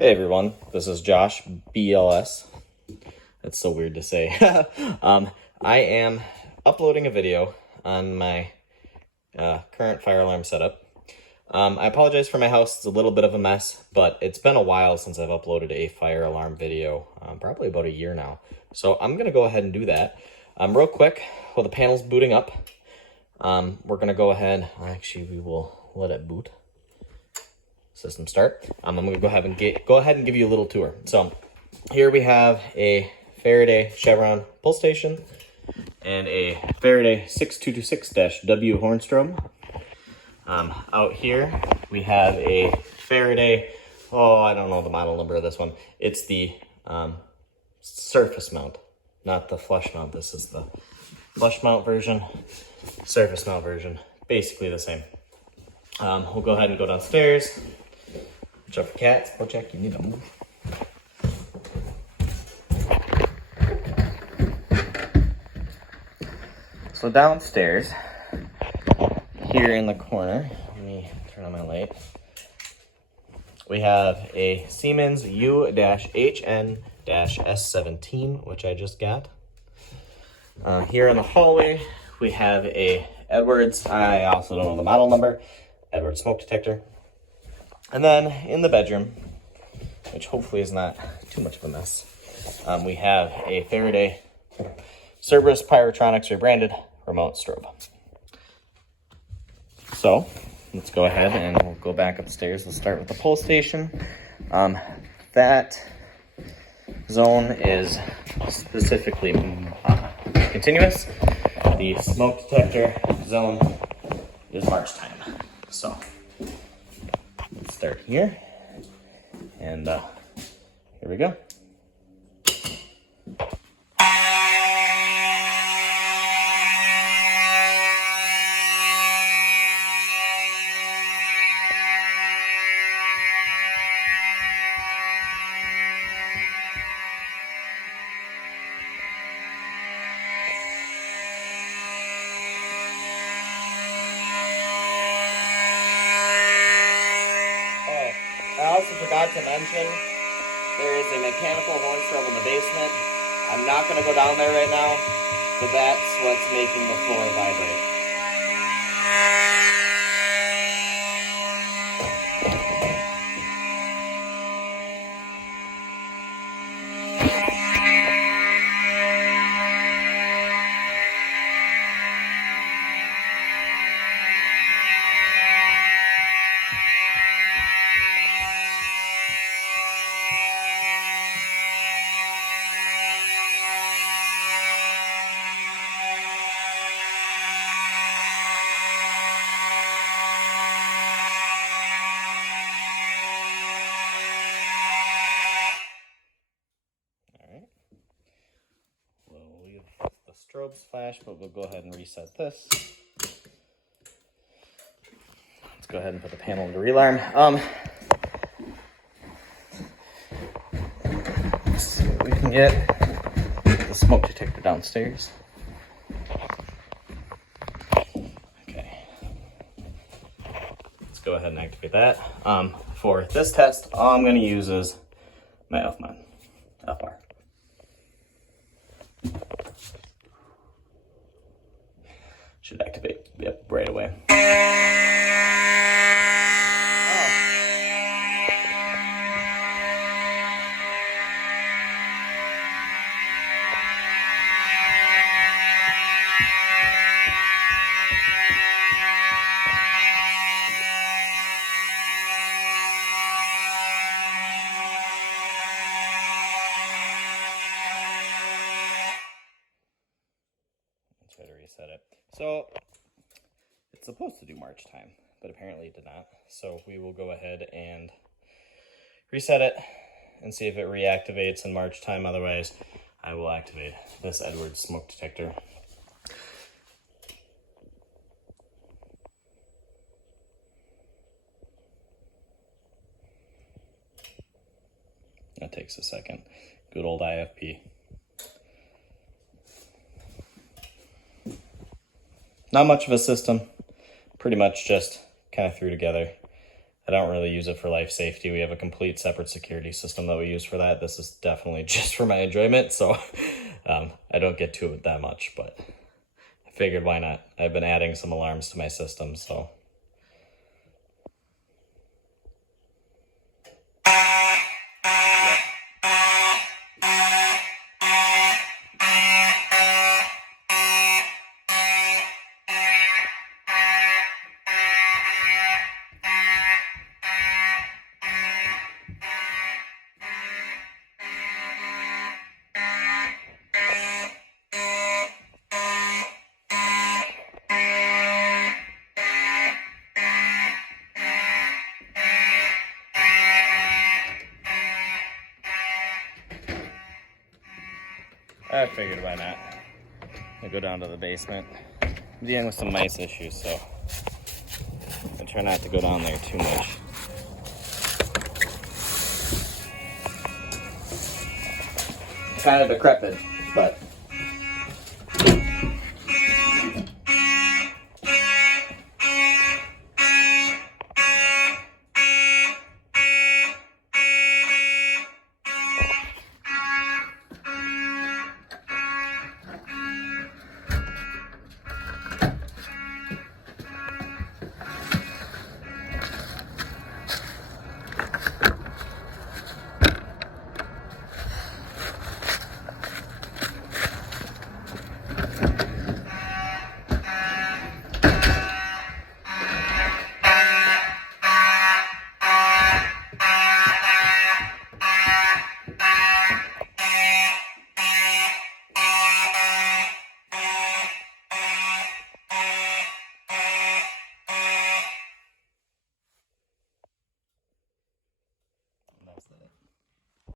Hey everyone, this is Josh, BLS. That's so weird to say. I am uploading a video on my current fire alarm setup. I apologize for my house, it's a little bit of a mess, but it's been a while since I've uploaded a fire alarm video, probably about a year now. So I'm gonna go ahead and do that. Real quick, while the panel's booting up, we're gonna go ahead, we will let it boot. System start. I'm gonna go ahead and give you a little tour. So here we have a Faraday Chevron pull station and a Faraday 6226-W horn strobe. Out here we have a Faraday, I don't know the model number of this one. It's the surface mount, not the flush mount. This is the flush mount version, surface mount version, basically the same. We'll go ahead and go downstairs. Watch out for cats. Bojack, you need to move. So downstairs, here in the corner, let me turn on my light. We have a Siemens U-HN-S17, which I just got. Here in the hallway, we have a Edwards, I also don't know the model number, Edwards smoke detector. And then in the bedroom, which hopefully is not too much of a mess, we have a Faraday Cerberus Pyrotronics rebranded remote strobe. So let's go ahead and we'll go back upstairs. We'll start with the pull station. That zone is specifically continuous. The smoke detector zone is march time. So let's start here, and here we go. I also forgot to mention, there is a mechanical horn strobe in the basement. I'm not going to go down there right now, but that's what's making the floor vibrate. We'll leave the strobes flash, but we'll go ahead and reset this. Let's go ahead and put the panel into realarm. Let's see what we can get. The smoke detector downstairs. Okay. Let's go ahead and activate that. For this test, all I'm going to use is my F-bar. Should activate, yep, right away. Let's try to reset it. So it's supposed to do march time, but apparently it did not. So we will go ahead and reset it and see if it reactivates in march time. Otherwise, I will activate this Edwards smoke detector. That takes a second. Good old IFP. Not much of a system, pretty much just kind of threw together I don't really use it for life safety. We have a complete separate security system that we use for that. This is definitely just for my enjoyment, so I don't get to it that much, but I figured why not? I've been adding some alarms to my system, so. I figured why not. I go down to the basement. I'm dealing with some mice issues, so I try not to go down there too much. Kind of decrepit, but